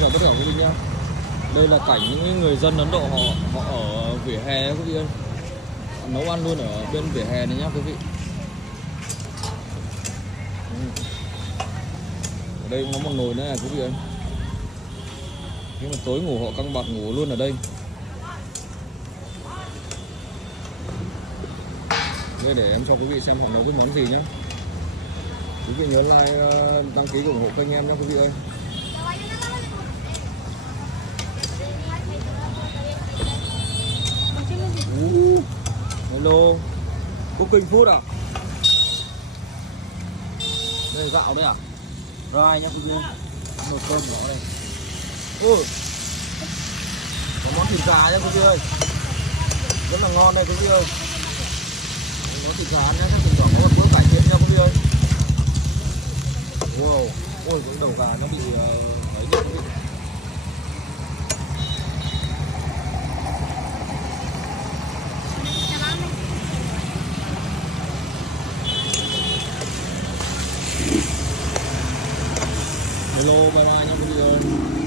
chào tất cả quý vị nhá. Đây là cảnh những người dân Ấn Độ họ ở vỉa hè quý vị ơi. Nấu ăn luôn ở bên vỉa hè này nhá quý vị. Ở đây cũng có một nồi nữa này quý vị ơi. Nhưng mà tối ngủ họ căng bạt ngủ luôn ở đây. Đây để em cho quý vị xem họ nấu cái món gì nhá. Quý vị nhớ like, đăng ký ủng hộ kênh em nhé quý vị ơi. Hello, cooking food à? Đây gạo đây à? Rai nhá quý vị ơi. Nồi cơm nhỏ đây. Có món thịt gà nhá quý vị ơi. Rất là ngon đây quý vị ơi. Món thịt gà nhá, chắc cũng có một bữa cải thiện nha quý vị ơi. Wow, ôi cái đầu gà nó bị ấy đi quý vị. Hello, bye bye nha quý vị ơi.